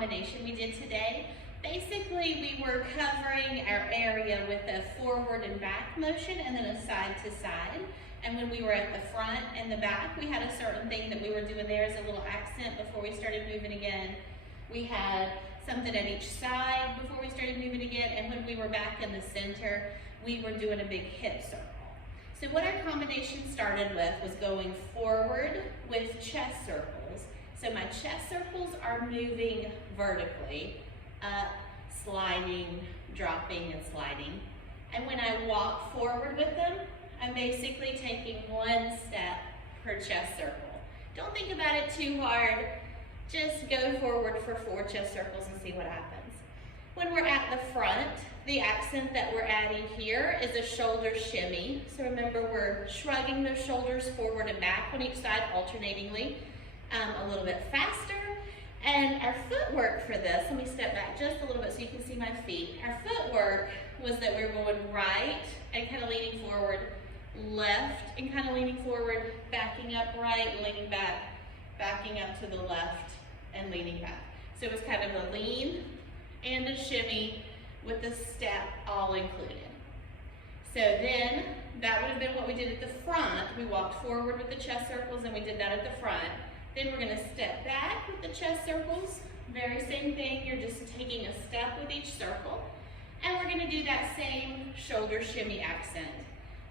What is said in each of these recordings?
combination we did today. Basically, we were covering our area with a forward and back motion and then a side to side. And when we were at the front and the back, we had a certain thing that we were doing there as a little accent before we started moving again. We had something at each side before we started moving again. And when we were back in the center, we were doing a big hip circle. So what our combination started with was going forward with chest circles. So my chest circles are moving vertically, up, sliding, dropping, and sliding. And when I walk forward with them, I'm basically taking one step per chest circle. Don't think about it too hard. Just go forward for 4 chest circles and see what happens. When we're at the front, the accent that we're adding here is a shoulder shimmy. So remember, we're shrugging those shoulders forward and back on each side alternatingly, a little bit faster. And our footwork for this, let me step back just a little bit so you can see my feet. Our footwork was that we were going right and kind of leaning forward, left and kind of leaning forward, backing up right, leaning back, backing up to the left and leaning back. So it was kind of a lean and a shimmy with a step all included. So then that would have been what we did at the front. We walked forward with the chest circles and we did that at the front. Then we're going to step back with the chest circles. Very same thing, you're just taking a step with each circle. And we're going to do that same shoulder shimmy accent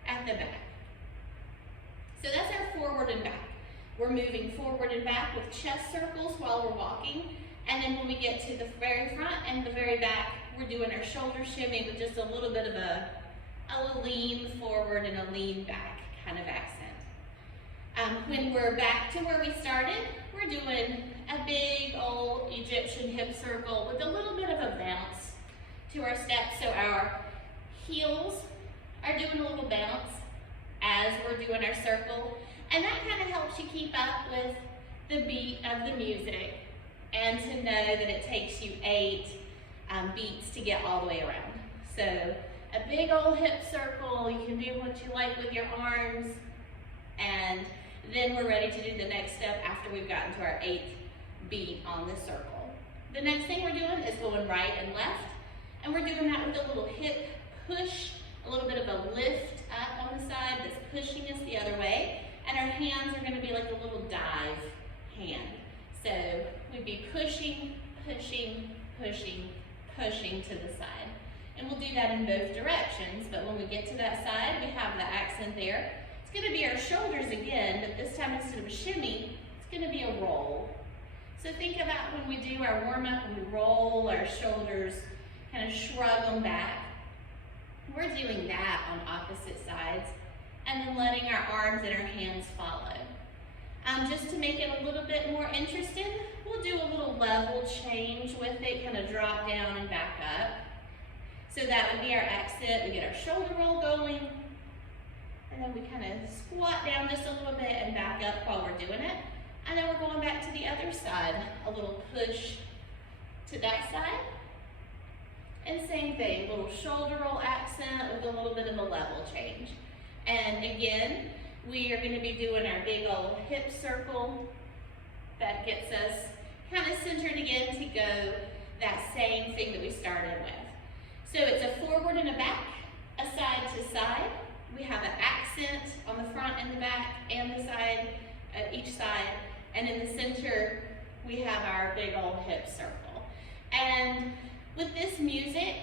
at the back. So that's our forward and back. We're moving forward and back with chest circles while we're walking. And then when we get to the very front and the very back, we're doing our shoulder shimmy with just a little bit of a lean forward and a lean back kind of accent. When we're back to where we started, we're doing a big old Egyptian hip circle with a little bit of a bounce to our steps. So our heels are doing a little bounce as we're doing our circle. And that kind of helps you keep up with the beat of the music and to know that it takes you 8 beats to get all the way around. So a big old hip circle, you can do what you like with your arms, and then we're ready to do the next step after we've gotten to our 8th beat on the circle. The next thing we're doing is going right and left, and we're doing that with a little hip push, a little bit of a lift up on the side that's pushing us the other way, and our hands are going to be like a little dive hand. So we'd be pushing, pushing, pushing, pushing to the side. And we'll do that in both directions, but when we get to that side, we have the accent there. It's going to be our shoulders again, but this time instead of a shimmy, it's going to be a roll. So think about when we do our warm-up and we roll our shoulders, kind of shrug them back. We're doing that on opposite sides, and then letting our arms and our hands follow. Just to make it a little bit more interesting, we'll do a little level change with it, kind of drop down and back up. So that would be our accent. We get our shoulder roll going, and then we kind of squat down just a little bit and back up while we're doing it. And then we're going back to the other side, a little push to that side. And same thing, little shoulder roll accent with a little bit of a level change. And again, we are going to be doing our big old hip circle. That gets us kind of centered again to go that same thing that we started with. So it's a forward and a back, a side to side. We have an accent on the front and the back and the side, each side. And in the center, we have our big old hip circle. And with this music,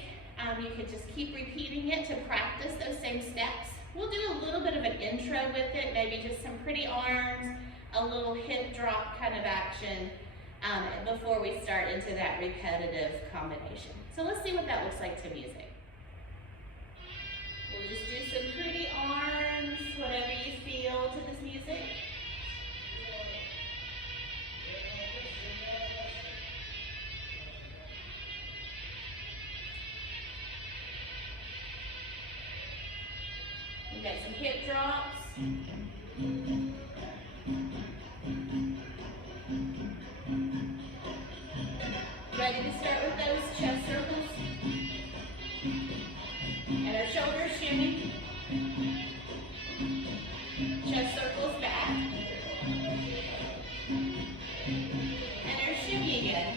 you can just keep repeating it to practice those same steps. We'll do a little bit of an intro with it, maybe just some pretty arms, a little hip drop kind of action before we start into that repetitive combination. So let's see what that looks like to music. We'll just do some pretty arms, whatever you feel to this music. We've got some hip drops. Ready to start with those chest circles? And our shoulders shimmy. Chest circles back. And our shimmy again.